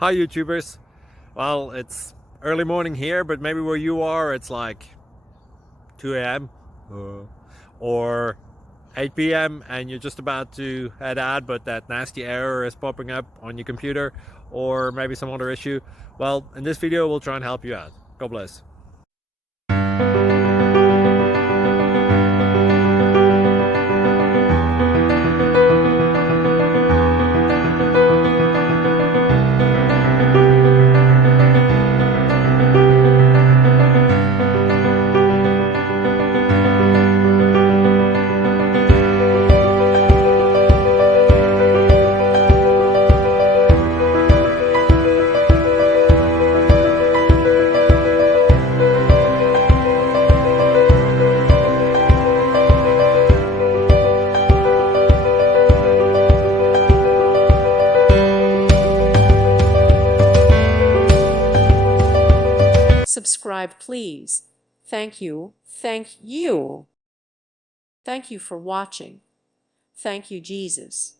Hi YouTubers. Well, it's early morning here, but maybe where you are it's like 2 a.m. or 8 p.m. and you're just about to head out, but that nasty error is popping up on your computer, or maybe some other issue. Well, in this video we'll try and help you out. God bless. Subscribe, please. Thank you. Thank you. Thank you for watching. Thank you, Jesus.